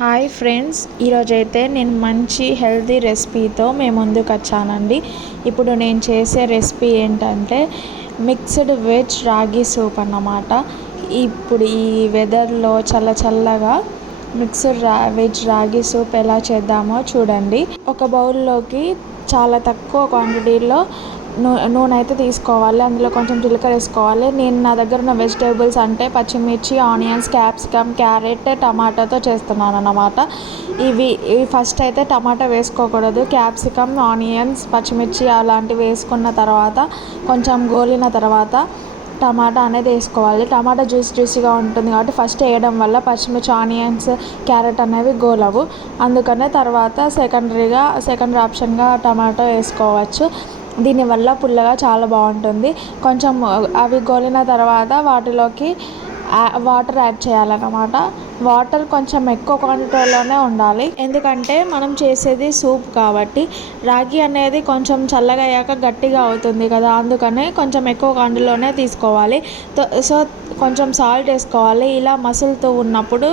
Hi friends, ఈరోజైతే నేను మంచి హెల్తీ రెసిపీతో మేము ముందుకు వచ్చానండి. ఇప్పుడు నేను చేసే రెసిపీ ఏంటంటే మిక్స్డ్ వెజ్ రాగి సూప్ అన్నమాట. ఇప్పుడు ఈ వెదర్లో చల్లగా మిక్స్డ్ వెజ్ రాగి సూప్ ఎలా చేద్దామో చూడండి. ఒక బౌల్లోకి చాలా తక్కువ క్వాంటిటీలో నూనె అయితే తీసుకోవాలి. అందులో కొంచెం జీలకర్ర వేసుకోవాలి. నా దగ్గర ఉన్న వెజిటేబుల్స్ అంటే పచ్చిమిర్చి, ఆనియన్స్, క్యాప్సికమ్, క్యారెట్, టమాటాతో చేస్తున్నాను అన్నమాట. ఇవి ఫస్ట్ అయితే టమాటా వేసుకోకూడదు. క్యాప్సికమ్, ఆనియన్స్, పచ్చిమిర్చి అలాంటివి వేసుకున్న తర్వాత కొంచెం గోలిన తర్వాత టమాటా అనేది వేసుకోవాలి. టమాటా జ్యూసీగా ఉంటుంది కాబట్టి ఫస్ట్ వేయడం వల్ల పచ్చిమిర్చి, ఆనియన్స్, క్యారెట్ అనేవి గోలవు. అందుకనే తర్వాత సెకండరీ ఆప్షన్గా టమాటో వేసుకోవచ్చు. దీనివల్ల పుల్లగా చాలా బాగుంటుంది. కొంచెం అవి గోలిన తర్వాత వాటిలోకి వాటర్ యాడ్ చేయాలన్నమాట. వాటర్ కొంచెం ఎక్కువ క్వాంటిటీలోనే ఉండాలి, ఎందుకంటే మనం చేసేది సూప్ కాబట్టి. రాగి అనేది కొంచెం చల్లగా అయ్యాక గట్టిగా అవుతుంది కదా, అందుకనే కొంచెం ఎక్కువ క్వాంటిటీలోనే తీసుకోవాలి. సో కొంచెం సాల్ట్ వేసుకోవాలి. ఇలా మసులుతూ ఉన్నప్పుడు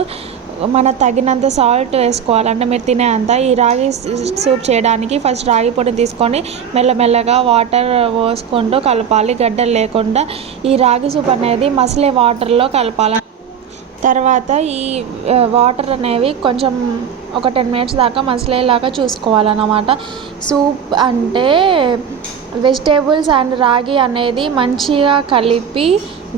మన తగినంత సాల్ట్ వేసుకోవాలి, అంటే మీరు తినే అంత. ఈ రాగి సూప్ చేయడానికి ఫస్ట్ రాగి పొడిని తీసుకొని మెల్లమెల్లగా వాటర్ పోసుకుంటూ కలపాలి, గడ్డలు లేకుండా. ఈ రాగి సూప్ అనేది మసిలే వాటర్లో కలపాలి. తర్వాత ఈ వాటర్ అనేవి కొంచెం ఒక 10 మినిట్స్ దాకా మసిలేలాగా చూసుకోవాలన్నమాట. సూప్ అంటే వెజిటేబుల్స్ అండ్ రాగి అనేది మంచిగా కలిపి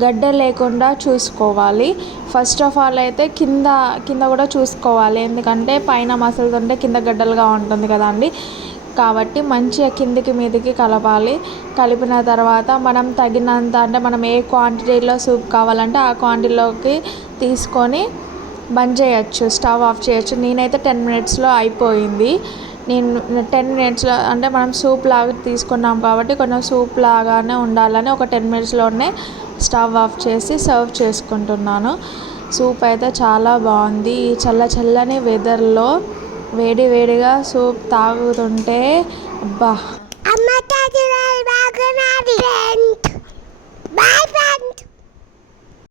గడ్డ లేకుండా చూసుకోవాలి. ఫస్ట్ ఆఫ్ ఆల్ అయితే కింద కూడా చూసుకోవాలి, ఎందుకంటే పైన మసులుతుంటే కింద గడ్డలుగా ఉంటుంది కదండి. కాబట్టి మంచిగా కిందికి మీదికి కలపాలి. కలిపిన తర్వాత మనం తగినంత, అంటే మనం ఏ క్వాంటిటీలో సూప్ కావాలంటే ఆ క్వాంటిటీలోకి తీసుకొని బంద్ చేయొచ్చు, స్టవ్ ఆఫ్ చేయొచ్చు. నేనైతే 10 మినిట్స్లో అయిపోయింది. నేను 10 మినిట్స్లో, అంటే మనం సూప్ లాగా తీసుకున్నాం కాబట్టి కొంచెం సూప్ లాగానే ఉండాలని ఒక 10 మినిట్స్లోనే స్టవ్ ఆఫ్ చేసి సర్వ్ చేసుకుంటున్నాను. సూప్ అయితే చాలా బాగుంది. ఈ చల్లని వెదర్లో వేడిగా సూప్ తాగుతుంటే అబ్బా.